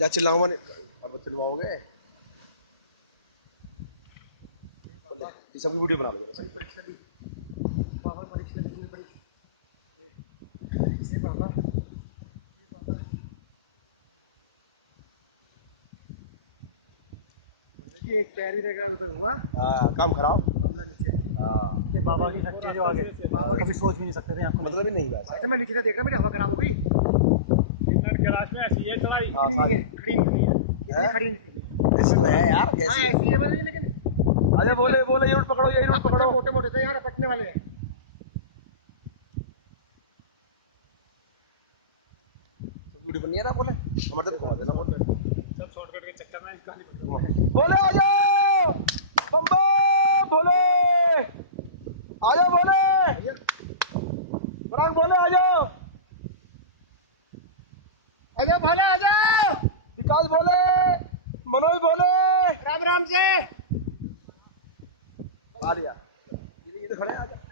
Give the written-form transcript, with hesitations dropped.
जा चिल्लाऊंगा नहीं, चिल्लाओगे सबकी वीडियो बना लो। काम खराब। बाबा की शक्ति जो आगे कभी सोच भी नहीं सकते थे आपको, मतलब ही नहीं वैसा। अच्छा मैं लिखा देखा मेरी हवा खराब हो गई क्लास में ऐसी है चढ़ाई। हाँ सारी खड़ी ऐसे में है यार, हाँ कैसी है? ऐसी है लेकिन अरे बोले बोले ये रूट पकड़ो, ये रूट पकड़ो। मोटे मोटे से यार पटने वाले हैं। वीडियो बनी है ना, बोले हमारे तरफ घुमा देना, बोले सब शॉर्टकट के चक्कर में गाली बोले आ जाओ बम्बो, बोले आ जाओ, बोले फरहान, बोले आ जाओ, अरे भले आ जाओ, विकास बोले, मनोज बोले, राम राम से आ गया, इधर खड़े हैं, आ जाओ।